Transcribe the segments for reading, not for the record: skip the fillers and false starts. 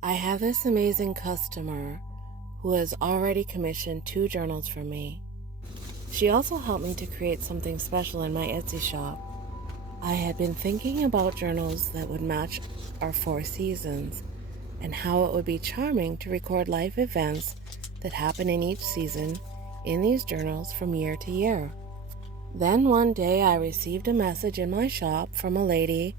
I have this amazing customer who has already commissioned 2 journals from me. She also helped me to create something special in my Etsy shop. I had been thinking about journals that would match our 4 seasons and how it would be charming to record life events that happen in each season in these journals from year to year. Then one day I received a message in my shop from a lady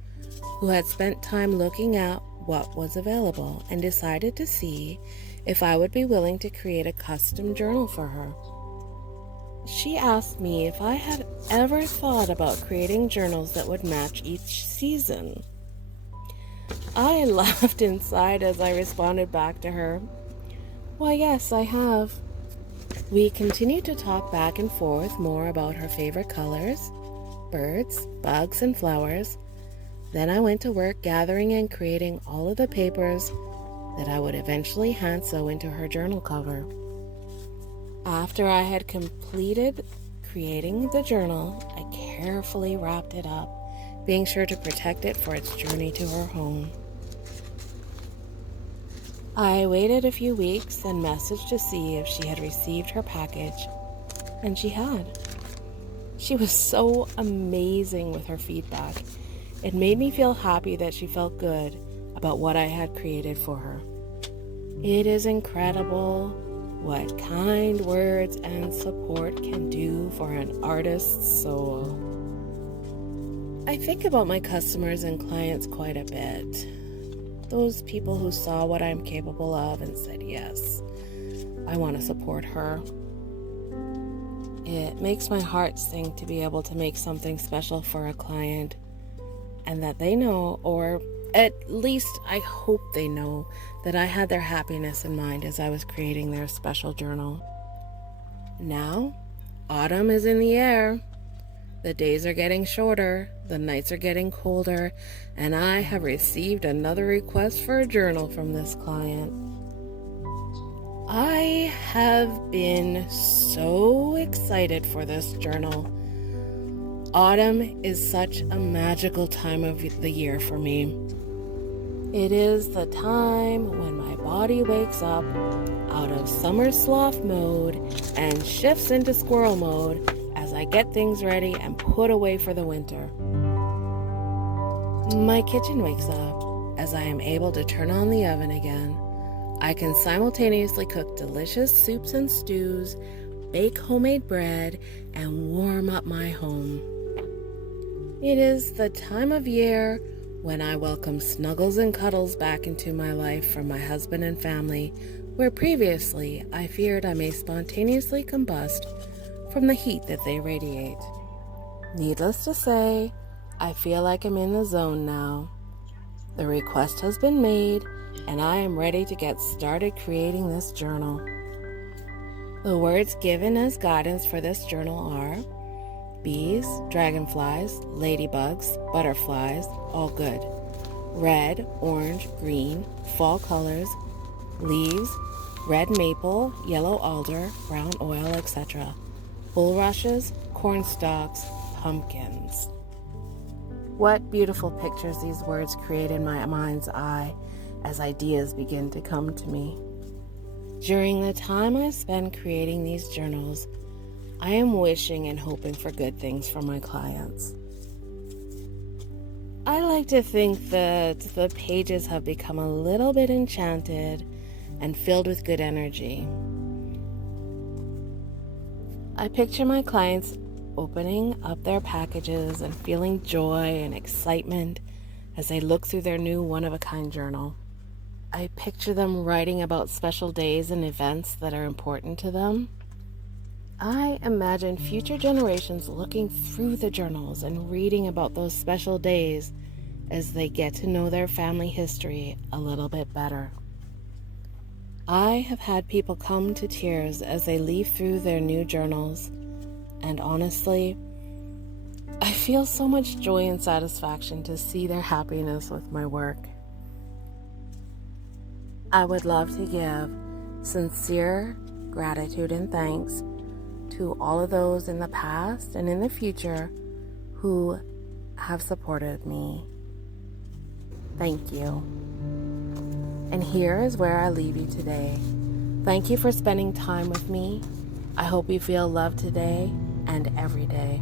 who had spent time looking at what was available and decided to see if I would be willing to create a custom journal for her. She asked me if I had ever thought about creating journals that would match each season. I laughed inside as I responded back to her, "Why, yes, I have." We continued to talk back and forth more about her favorite colors, birds, bugs, and flowers. Then I went to work gathering and creating all of the papers that I would eventually hand sew into her journal cover. After I had completed creating the journal, I carefully wrapped it up, being sure to protect it for its journey to her home. I waited a few weeks and messaged to see if she had received her package, and she had. She was so amazing with her feedback. It made me feel happy that she felt good about what I had created for her. It is incredible what kind words and support can do for an artist's soul. I think about my customers and clients quite a bit. Those people who saw what I'm capable of and said, yes, I want to support her. It makes my heart sing to be able to make something special for a client, and that they know, or at least I hope they know, that I had their happiness in mind as I was creating their special journal. Now, autumn is in the air. The days are getting shorter, the nights are getting colder, and I have received another request for a journal from this client. I have been so excited for this journal. Autumn is such a magical time of the year for me. It is the time when my body wakes up out of summer sloth mode and shifts into squirrel mode as I get things ready and put away for the winter. My kitchen wakes up as I am able to turn on the oven again. I can simultaneously cook delicious soups and stews, bake homemade bread, and warm up my home. It is the time of year when I welcome snuggles and cuddles back into my life from my husband and family, where previously I feared I may spontaneously combust from the heat that they radiate. Needless to say, I feel like I'm in the zone now. The request has been made, and I am ready to get started creating this journal. The words given as guidance for this journal are bees, dragonflies, ladybugs, butterflies, all good. Red, orange, green, fall colors, leaves, red maple, yellow alder, brown oil, etc. Bulrushes, corn stalks, pumpkins. What beautiful pictures these words create in my mind's eye as ideas begin to come to me. During the time I spend creating these journals, I am wishing and hoping for good things for my clients. I like to think that the pages have become a little bit enchanted and filled with good energy. I picture my clients opening up their packages and feeling joy and excitement as they look through their new one-of-a-kind journal. I picture them writing about special days and events that are important to them. I imagine future generations looking through the journals and reading about those special days as they get to know their family history a little bit better. I have had people come to tears as they leaf through their new journals, and honestly, I feel so much joy and satisfaction to see their happiness with my work. I would love to give sincere gratitude and thanks to all of those in the past and in the future who have supported me. Thank you. And here is where I leave you today. Thank you for spending time with me. I hope you feel loved today and every day.